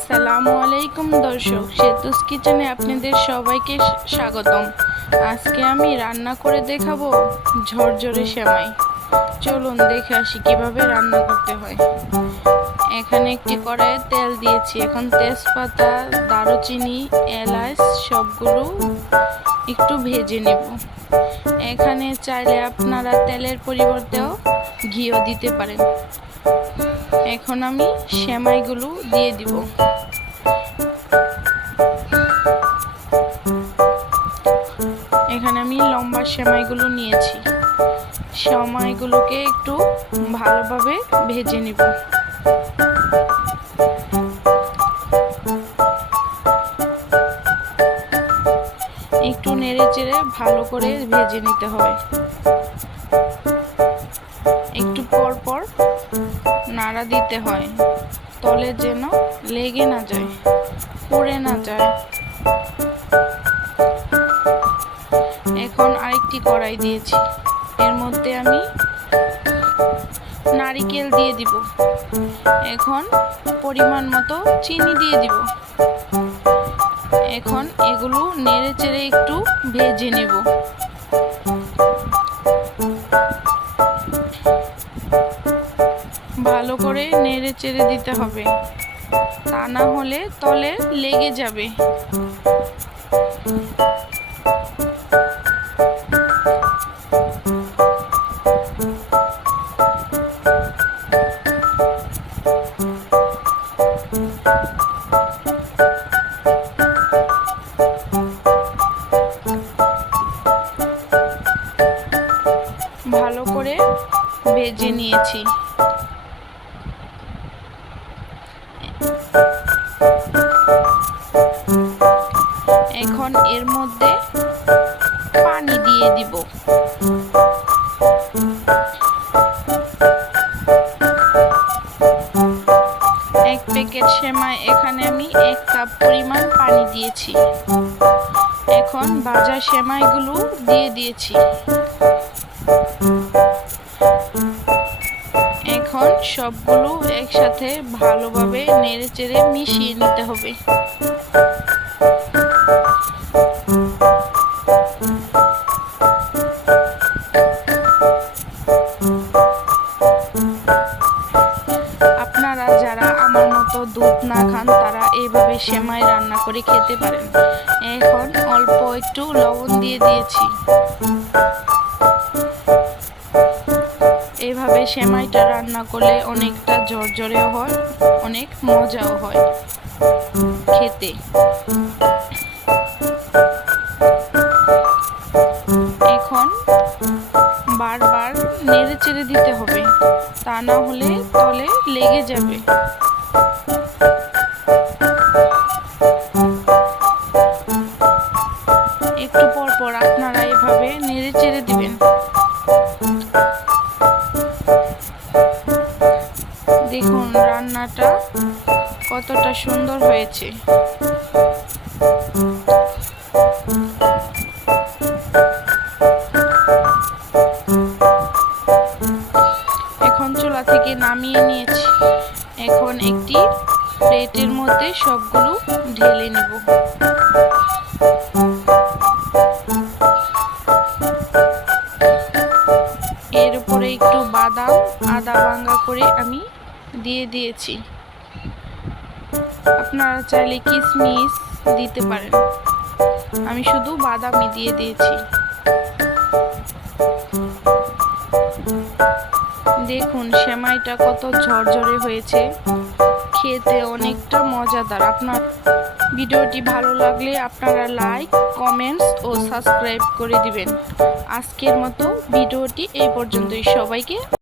আসসালামু আলাইকুম দর্শক, সেতুস কিচেনে আপনাদের সবাইকে স্বাগতম। আজকে আমি রান্না করে দেখাবো ঝরঝরে সেমাই। চলুন দেখে আসি কীভাবে রান্না করতে হয়। এখানে একটি কড়াইয়ে তেল দিয়েছি। এখন তেজপাতা, দারুচিনি, এলাচ সবগুলো একটু ভেজে নেব। এখানে চাইলে আপনারা তেলের পরিবর্তেও ঘিও দিতে পারেন। এখন আমি সেমাইগুলো দিয়ে দিব। এখানে আমি লম্বা সেমাইগুলো নিয়েছি। সেমাইগুলোকে একটু ভালোভাবে ভেজে নিব। একটু নেড়ে চেড়ে ভালো করে ভেজে নিতে হবে। নাড়া দিতে হয়। তলে যেন লেগে না যায়, পড়ে না যায়। এখন আরেকটি কড়াই দিয়েছি। এর মধ্যে আমি নারিকেল দিয়ে দিব। এখন পরিমাণ মতো চিনি দিয়ে দিব। এখন এগুলো নেড়ে চেড়ে একটু ভেজে নেব। করে নেড়ে চেড়ে দিতে হবে। তা না হলে তলে লেগে যাবে। ভালো করে ভেজে নিয়েছি। এর মধ্যে পানি দিয়ে দিব। এক প্যাকেট সেমাই এখানে আমি এক কাপ পরিমাণ পানি দিয়েছি। এখন ভাজা সেমাইগুলো দিয়ে দিয়েছি। এখন সবগুলো একসাথে ভালোভাবে নেড়ে চেড়ে মিশিয়ে নিতে হবে। এইভাবে সেমাই রান্না করে খেতে পারেন। এখন অল্প একটু লবণ দিয়ে দিয়েছি। এভাবে সেমাইটা রান্না করলে অনেকটা ঝরঝরেও হয়, অনেক মজাও হয় খেতে। এখন বারবার নেড়ে চেড়ে দিতে হবে, তা না হলে তলে লেগে যাবে। একটু পর পর আপনারা এভাবে নেড়ে চেড়ে দিবেন। দেখুন, রান্নাটা কতটা সুন্দর হয়েছে। এখন চুলা থেকে নামিয়ে নিয়েছি। এখন একটি প্লেটের মধ্যে সবগুলো ঢেলে নেব। একটু বাদাম, আদা ভাঙ্গা করে আমি দিয়ে দিয়েছি। আপনারা চাইলে কিশমিশ দিতে পারেন। আমি শুধু বাদামই দিয়ে দিয়েছি। দেখুন, সেমাইটা কত ঝরঝরে হয়েছে। খেতে অনেকটা মজাদার। আপনার ভিডিওটি ভালো লাগলে আপনারা লাইক কমেন্টস ও সাবস্ক্রাইব করে দিবেন। আজকের মতো ভিডিওটি এই পর্যন্তই। সবাইকে